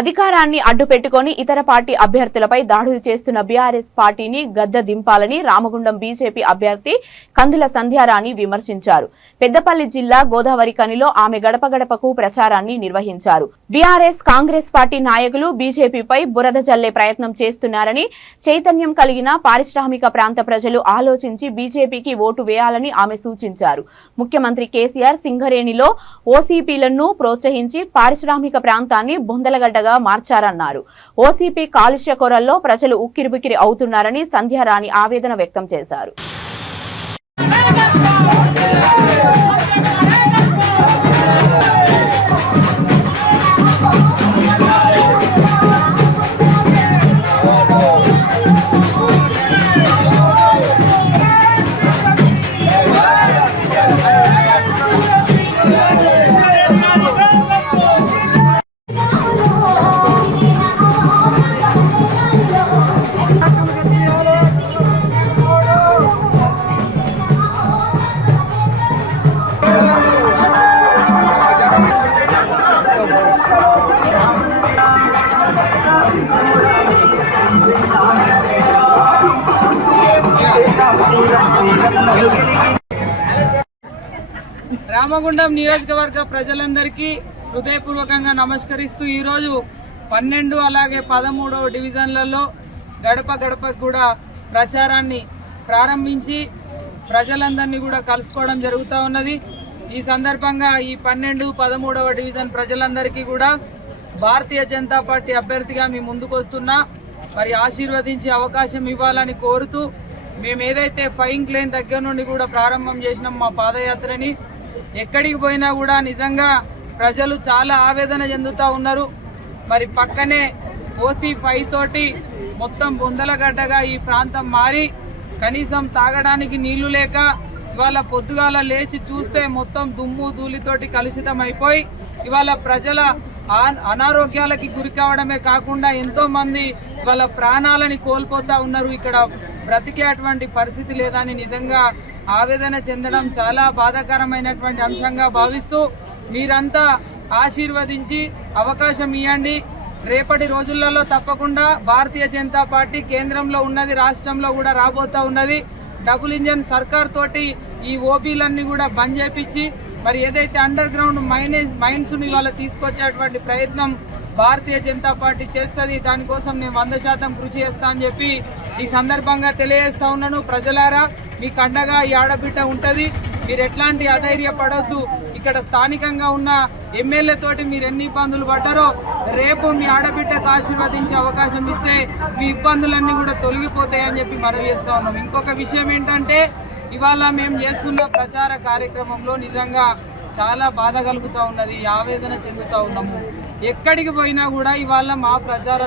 అధికారాన్ని అడ్డుపెట్టుకుని ఇతర పార్టీ అభ్యర్థులపై దాడులు చేస్తున్న బీఆర్ఎస్ పార్టీని గద్దె దింపాలని రామగుండం బీజేపీ అభ్యర్థి కందుల సంధ్యారాణి విమర్శించారు. పెద్దపల్లి జిల్లా గోదావరి కనిలో ఆమె గడప గడపకు ప్రచారాన్ని నిర్వహించారు. బీఆర్ఎస్ కాంగ్రెస్ పార్టీ నాయకులు బీజేపీపై బురద జల్లే ప్రయత్నం చేస్తున్నారని, చైతన్యం కలిగిన పారిశ్రామిక ప్రాంత ప్రజలు ఆలోచించి బీజేపీకి ఓటు వేయాలని ఆమె సూచించారు. ముఖ్యమంత్రి కేసీఆర్ సింగరేణిలో ఓసీపీలను ప్రోత్సహించి పారిశ్రామిక ప్రాంతాన్ని బొందలగడ్డ మార్చారన్నారు. ఓసీపీ కాలుష్య కొరల్లో ప్రజలు ఉక్కిరిబిక్కిరి అవుతున్నారని సంధ్యారాణి ఆవేదన వ్యక్తం చేశారు. రామగుండం నియోజకవర్గ ప్రజలందరికీ హృదయపూర్వకంగా నమస్కరిస్తూ ఈరోజు 12 అలాగే 13వ డివిజన్లలో గడప గడపకు కూడా ప్రచారాన్ని ప్రారంభించి ప్రజలందరినీ కూడా కలుసుకోవడం జరుగుతూ ఉన్నది. ఈ సందర్భంగా ఈ 12, 13వ డివిజన్ ప్రజలందరికీ కూడా భారతీయ జనతా పార్టీ అభ్యర్థిగా మీ ముందుకు వస్తున్నా మరి ఆశీర్వదించి అవకాశం ఇవ్వాలని కోరుతూ మేము ఏదైతే ఫైయింగ్ లైన్ దగ్గర నుండి కూడా ప్రారంభం చేసినాం మా పాదయాత్రని, ఎక్కడికి పోయినా కూడా నిజంగా ప్రజలు చాలా ఆవేదన చెందుతూ ఉన్నారు. మరి పక్కనే OC5 తోటి మొత్తం బొందలగడ్డగా ఈ ప్రాంతం మారి కనీసం తాగడానికి నీళ్లు లేక ఇవాళ పొద్దుగాల లేచి చూస్తే మొత్తం దుమ్ము ధూళితోటి కలుషితం అయిపోయి ఇవాళ ప్రజల అనారోగ్యాలకి గురి కావడమే కాకుండా ఎంతో మంది వాళ్ళ ప్రాణాలని కోల్పోతా ఉన్నారు. ఇక్కడ బ్రతికేటువంటి పరిస్థితి లేదని నిజంగా ఆవేదన చెందడం చాలా బాధాకరమైనటువంటి అంశంగా భావిస్తూ మీరంతా ఆశీర్వదించి అవకాశం ఇవ్వండి. రేపటి రోజులలో తప్పకుండా భారతీయ జనతా పార్టీ కేంద్రంలో ఉన్నది, రాష్ట్రంలో కూడా రాబోతా ఉన్నది. డబుల్ ఇంజన్ సర్కార్ తోటి ఈ ఓబీలన్నీ కూడా బంద్ చేపించి మరి ఏదైతే అండర్ గ్రౌండ్ మైన్స్ ని వాళ్ళ తీసుకొచ్చేటువంటి ప్రయత్నం భారతీయ జనతా పార్టీ చేస్తుంది. దానికోసం నేను 100% కృషి చేస్తా అని చెప్పి ఈ సందర్భంగా తెలియజేస్తా ఉన్నాను. ప్రజలారా, మీకు అండగా ఈ ఆడబిడ్డ ఉంటది. మీరు ఎట్లాంటి అధైర్యపడొద్దు. ఇక్కడ స్థానికంగా ఉన్న ఎమ్మెల్యే తోటి మీరు ఎన్ని ఇబ్బందులు పడ్డారో రేపు మీ ఆడబిడ్డకు ఆశీర్వదించే అవకాశం ఇస్తే మీ ఇబ్బందులన్నీ కూడా తొలగిపోతాయని చెప్పి మనవి చేస్తా ఉన్నాం. ఇంకొక విషయం ఏంటంటే ఇవాళ మేము చేస్తున్న ప్రచార కార్యక్రమంలో నిజంగా చాలా బాధ కలుగుతూ ఉన్నది, ఆవేదన చెందుతూ ఉన్నాము. ఎక్కడికి పోయినా కూడా ఇవాళ మా ప్రచార